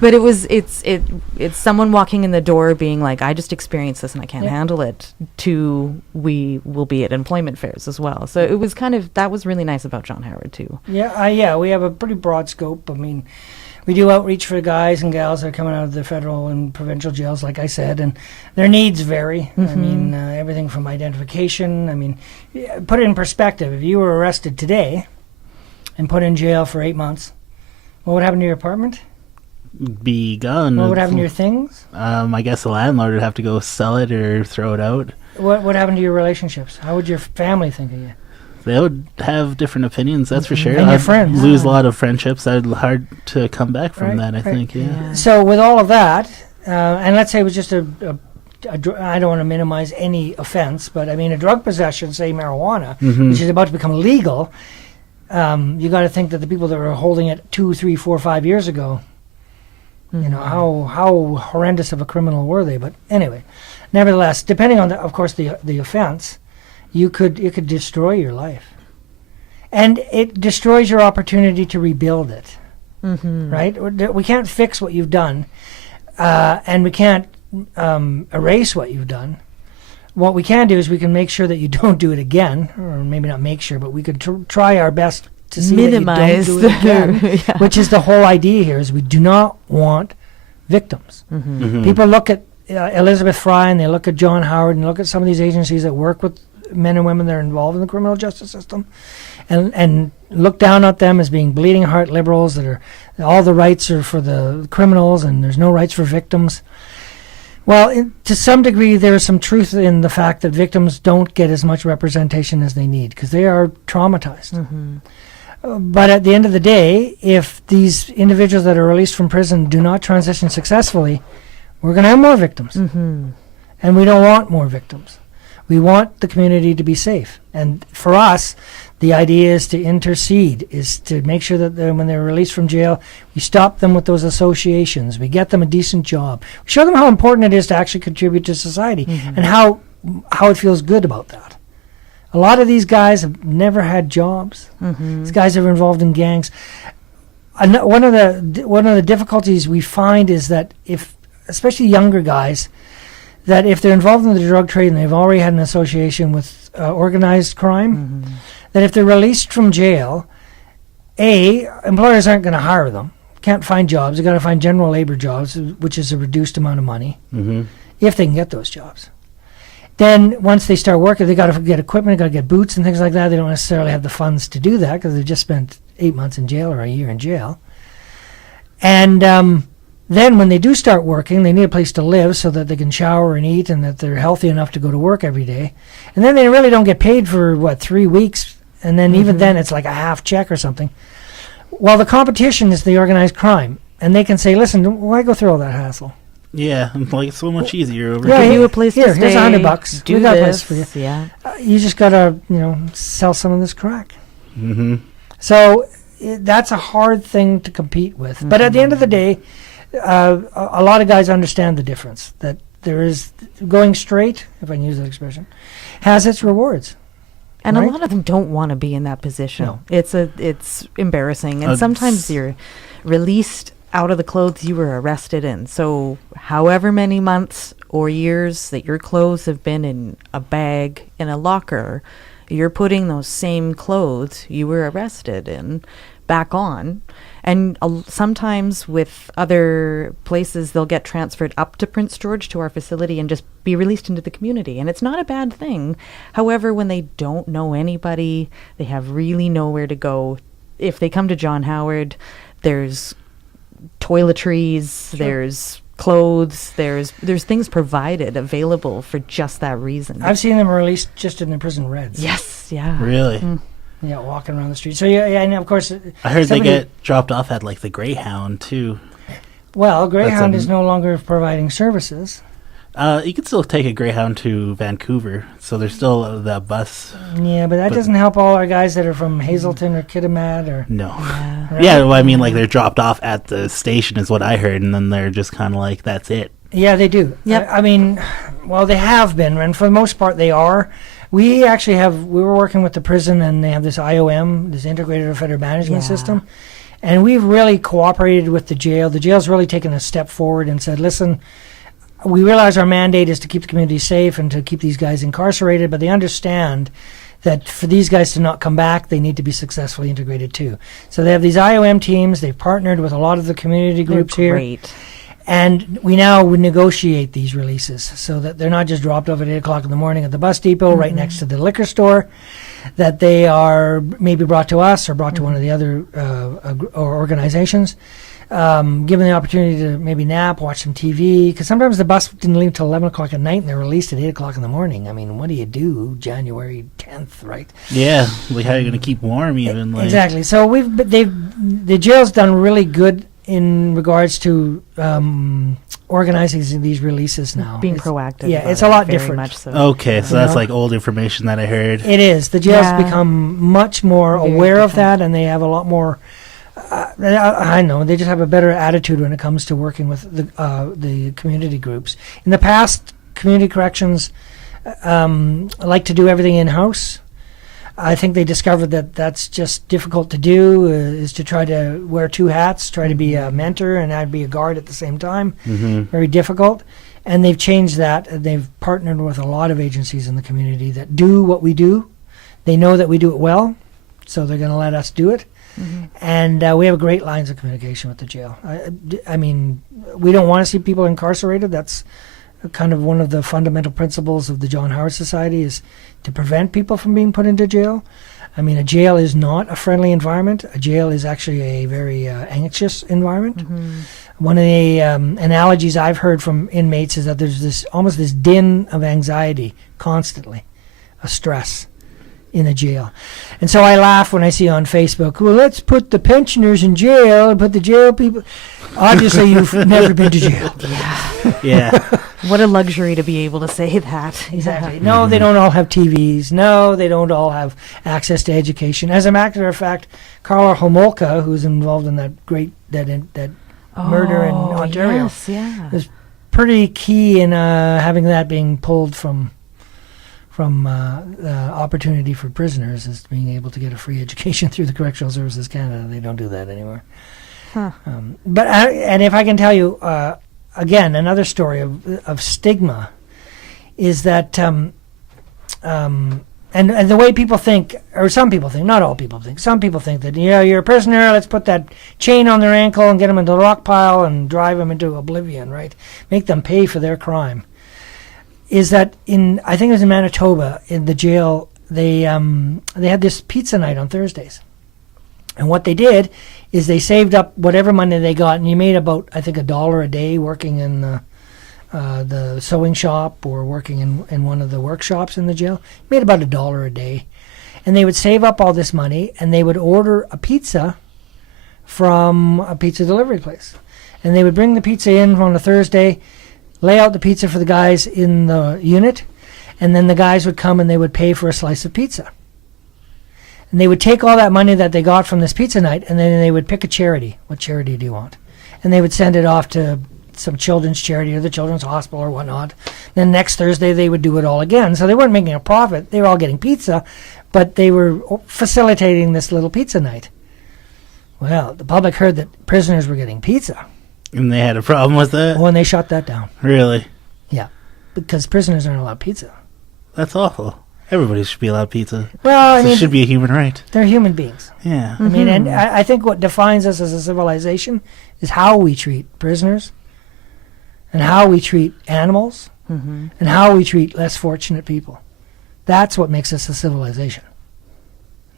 But it's someone walking in the door being like, I just experienced this and I can't handle it, to we will be at employment fairs as well. So it was that was really nice about John Howard too. Yeah, we have a pretty broad scope. I mean, we do outreach for the guys and gals that are coming out of the federal and provincial jails, like I said, and their needs vary. I mean, everything from identification. I mean, put it in perspective. If you were arrested today and put in jail for 8 months, what would happen to your apartment? Be gone. What would happen to your things? I guess the landlord would have to go sell it or throw it out. What would happen to your relationships? How would your family think of you? They would have different opinions, that's for sure. And your friends. Lose a lot of friendships. I'd hard to come back from that, I think, yeah. So with all of that, and let's say it was just I don't want to minimize any offense, but I mean a drug possession, say marijuana, which is about to become legal, you got to think that the people that were holding it 2, 3, 4, 5 years ago, you know, how horrendous of a criminal were they? But anyway, nevertheless, depending on of course the offense, it could destroy your life, and it destroys your opportunity to rebuild it. Right? We can't fix what you've done, and we can't erase what you've done. What we can do is we can make sure that you don't do it again, or maybe not make sure, but we could try our best to see minimize that you don't do it again, which is the whole idea here, is we do not want victims. People look at Elizabeth Fry and they look at John Howard and look at some of these agencies that work with men and women that are involved in the criminal justice system, and look down at them as being bleeding heart liberals that are all the rights are for the criminals and there's no rights for victims. Well, to some degree, there is some truth in the fact that victims don't get as much representation as they need because they are traumatized. But at the end of the day, if these individuals that are released from prison do not transition successfully, we're going to have more victims. And we don't want more victims. We want the community to be safe. And for us, the idea is to intercede, is to make sure that when they're released from jail, we stop them with those associations. We get them a decent job. We show them how important it is to actually contribute to society and how it feels good about that. A lot of these guys have never had jobs. These guys are involved in gangs. One of the difficulties we find is that especially younger guys, that if they're involved in the drug trade and they've already had an association with organized crime, that if they're released from jail, employers aren't going to hire them. Can't find jobs. They've got to find general labor jobs, which is a reduced amount of money, if they can get those jobs. Then once they start working, they got to get equipment, got to get boots and things like that. They don't necessarily have the funds to do that because they've just spent 8 months in jail or a year in jail. And then when they do start working, they need a place to live so that they can shower and eat and that they're healthy enough to go to work every day. And then they really don't get paid for, 3 weeks? And then even then it's like a half check or something. Well, the competition is the organized crime. And they can say, listen, why go through all that hassle? Yeah, it's so much easier over give you a place to stay. Here's $100. Do we got this. A place for you. Yeah. You just got to, sell some of this crack. So that's a hard thing to compete with. But at the end of the day, a lot of guys understand the difference, that there is going straight, if I can use that expression, has its rewards. And right? a lot of them don't want to be in that position. No. It's embarrassing. And sometimes you're released out of the clothes you were arrested in. So however many months or years that your clothes have been in a bag in a locker, you're putting those same clothes you were arrested in back on. And sometimes with other places, they'll get transferred up to Prince George to our facility and just be released into the community. And it's not a bad thing. However, when they don't know anybody, they have really nowhere to go. If they come to John Howard, there's toiletries, there's clothes, there's things provided available for just that reason. I've seen them released just in the prison reds. Yes, yeah. Really? Yeah, walking around the street. So yeah, and of course, I heard they get dropped off at like the Greyhound too. Well, Greyhound is no longer providing services. You can still take a Greyhound to Vancouver, so there's still that bus. Yeah, but that doesn't help all our guys that are from Hazelton or Kitimat or... No. Yeah. Right? Yeah, well, I mean, like, they're dropped off at the station is what I heard, and then they're just kind of like, that's it. Yeah, they do. Yep. I mean, well, they have been, and for the most part, they are. We actually we were working with the prison, and they have this IOM, this Integrated Offender Management System, and we've really cooperated with the jail. The jail's really taken a step forward and said, listen, we realize our mandate is to keep the community safe and to keep these guys incarcerated, but they understand that for these guys to not come back, they need to be successfully integrated too. So they have these IOM teams. They've partnered with a lot of the community groups here. Great. And we now would negotiate these releases so that they're not just dropped off at 8 o'clock in the morning at the bus depot right next to the liquor store, that they are maybe brought to us or brought to one of the other organizations. Given the opportunity to maybe nap, watch some TV, because sometimes the bus didn't leave till 11 o'clock at night and they're released at 8 o'clock in the morning. I mean, what do you do January 10th, right? Yeah, like how are you going to keep warm even? Like. Exactly. So the jail's done really good in regards to organizing these releases now. Being proactive. Yeah, about it's a lot very different. Much so. Okay, so that's like old information that I heard. It is. The jail's Yeah. become much more Very aware of different. that, and they have a lot more... I know they just have a better attitude when it comes to working with the community groups. In the past, community corrections like to do everything in house. I think they discovered that that's just difficult to do. Is to try to wear two hats, try to be a mentor and I'd be a guard at the same time. Mm-hmm. Very difficult. And they've changed that. They've partnered with a lot of agencies in the community that do what we do. They know that we do it well, so they're going to let us do it. Mm-hmm. And we have great lines of communication with the jail. I mean, we don't want to see people incarcerated. That's kind of one of the fundamental principles of the John Howard Society, is to prevent people from being put into jail. I mean, a jail is not a friendly environment. A jail is actually a very anxious environment. Mm-hmm. One of the analogies I've heard from inmates is that there's this almost this din of anxiety constantly, a stress in a jail. And so I laugh when I see on Facebook, well, let's put the pensioners in jail and put the jail people... Obviously, you've never been to jail. Yeah. What a luxury to be able to say that. Exactly. No, they don't all have TVs. No, they don't all have access to education. As a matter of fact, Carla Homolka, who's involved in that murder in Ontario, Yes, yeah. was pretty key in having that being pulled from the opportunity for prisoners, is being able to get a free education through the Correctional Services Canada. They don't do that anymore. Huh. And if I can tell you, again, another story of stigma is that, and the way people think, or some people think, not all people think, some people think that, you're a prisoner, let's put that chain on their ankle and get them into the rock pile and drive them into oblivion, right? Make them pay for their crime. Is that I think it was in Manitoba, in the jail, they had this pizza night on Thursdays. And what they did is they saved up whatever money they got, and you made about, I think, $1 a day working in the sewing shop or working in one of the workshops in the jail. You made about $1 a day. And they would save up all this money, and they would order a pizza from a pizza delivery place. And they would bring the pizza in on a Thursday, lay out the pizza for the guys in the unit, and then the guys would come and they would pay for a slice of pizza. And they would take all that money that they got from this pizza night, and then they would pick a charity. What charity do you want? And they would send it off to some children's charity or the children's hospital or whatnot. Then next Thursday they would do it all again. So they weren't making a profit. They were all getting pizza, but they were facilitating this little pizza night. Well, the public heard that prisoners were getting pizza. And they had a problem with that? Oh, and they shut that down. Really? Yeah, because prisoners aren't allowed pizza. That's awful. Everybody should be allowed pizza. Well, I It mean, should be a human right. they're human beings. Yeah. I mean, and I think what defines us as a civilization is how we treat prisoners, and how we treat animals, and how we treat less fortunate people. That's what makes us a civilization.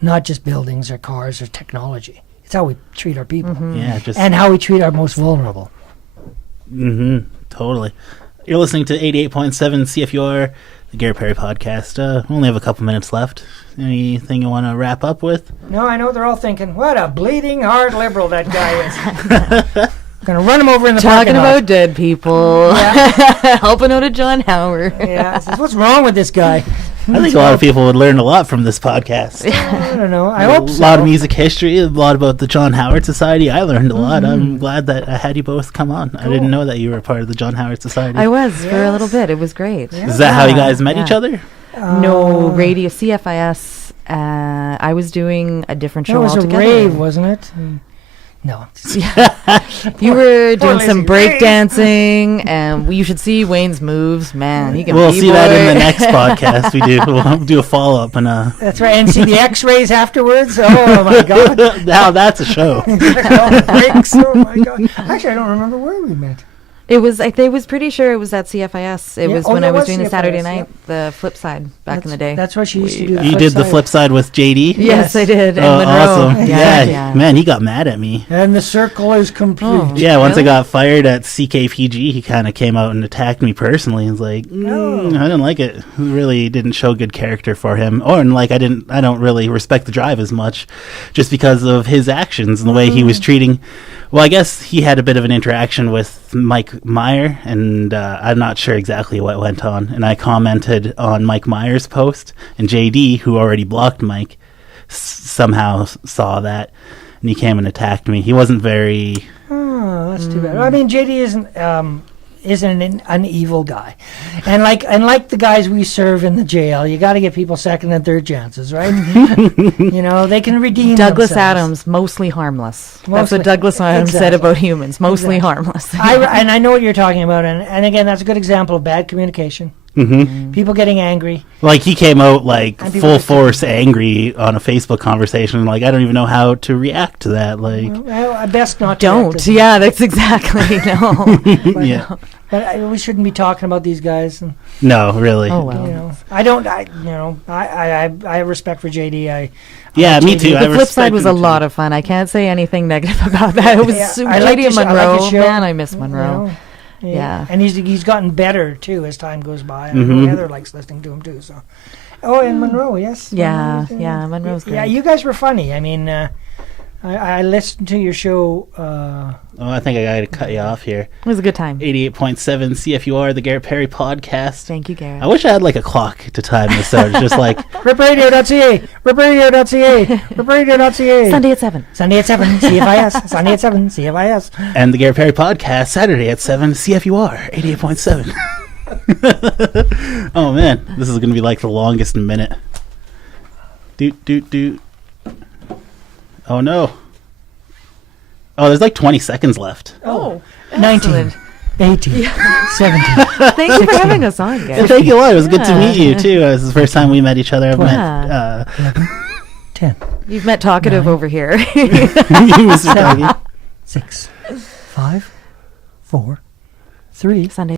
Not just buildings or cars or technology. It's how we treat our people. Yeah, just And how we treat our most vulnerable. totally. You're listening to 88.7 CFUR, the Garrett Perry podcast. We only have a couple minutes left. Anything you want to wrap up with? No, I know they're all thinking, what a bleeding hard liberal that guy is. Gonna run him over in the Talking parking lot. about dead people. Helping out a John Howard. Yeah, says, what's wrong with this guy? I think a lot of people would learn a lot from this podcast. I don't know. I hope A so. lot of music history, a lot about the John Howard Society. I learned a lot. I'm glad that I had you both come on. I didn't know that you were part of the John Howard Society. I was for a little bit. It was great. Is that how you guys met each other? No, radio CFIS. I was doing a different That show was altogether. a rave, wasn't it? No. You were doing Lizzy, some break rave. dancing, and you should see Wayne's moves. Man, he can We'll be see that in the boy. next podcast. We'll do a follow up and That's right. And see the x-rays afterwards? Oh, my God. now that's a show. Breaks. Oh, my God. Actually, I don't remember where we met. It was. I was pretty sure it was at CFIS. It Yeah, was oh, when that I was was doing the CFIS, Saturday night, the flip side back in the day. That's what she used to do. You did the flip side with JD? Yes, I did. And Oh, Monroe. awesome. Yeah, Yeah, man, he got mad at me. And the circle is complete. Oh. Yeah, once I Really? got fired at CKPG, he kind of came out and attacked me personally. He's like, I didn't like it. It really didn't show good character for him. Or, and like, I don't really respect the drive as much just because of his actions and the way he was treating. Well, I guess he had a bit of an interaction with Mike Meyer, and I'm not sure exactly what went on. And I commented on Mike Meyer's post, and JD, who already blocked Mike, somehow saw that, and he came and attacked me. He wasn't very... Oh, that's too bad. I mean, JD isn't an evil guy, and like the guys we serve in the jail, you got to give people second and third chances, right? You know, they can redeem Douglas themselves. Adams, mostly harmless. That's Mostly. what Douglas Adams said Exactly. about humans. Mostly Exactly. harmless. And I know what you're talking about, and again, that's a good example of bad communication. People getting angry. Like, he came out, like, And people full just- force angry on a Facebook conversation. Like, I don't even know how to react to that. Like, Well, I best not. to Don't. react to Yeah, that's exactly no. But, yeah. But we shouldn't be talking about these guys. And, No, really. Oh well. you know, I don't. I have respect for JD. Yeah, me JD. too. The flip side was a lot of fun. I can't say anything negative about that. It was Yeah, super I like JD his- and I like Monroe. his show. Man, I miss You Monroe. know, Yeah. And he's gotten better too as time goes by. I know Heather likes listening to him too. So, and Monroe, yes. Yeah, Monroe's, yeah, Monroe's Yeah, great. you guys were funny. I mean, I listened to your show. Oh, I think I got to cut you off here. It was a good time. 88.7 CFUR, the Garrett Perry podcast. Thank you, Garrett. I wish I had, like, a clock to time this out. Just like, ripradio.ca, ripradio.ca, ripradio.ca. Sunday at 7. Sunday at 7, CFIS. Sunday at 7, CFIS. and the Garrett Perry podcast, Saturday at 7, CFUR, 88.7. Oh, man. This is going to be, like, the longest minute. Doot, doot, doot. Oh, no. Oh, there's like 20 seconds left. Oh, 19, 18, 17. Thank you for having us on, And Garrett. thank you a lot. It was good to Yeah. meet you, too. This is the first time we met each other. I've met 10, You've met talkative over here. you, Mr. Doggy. 6, 5, 4, 3, Sunday.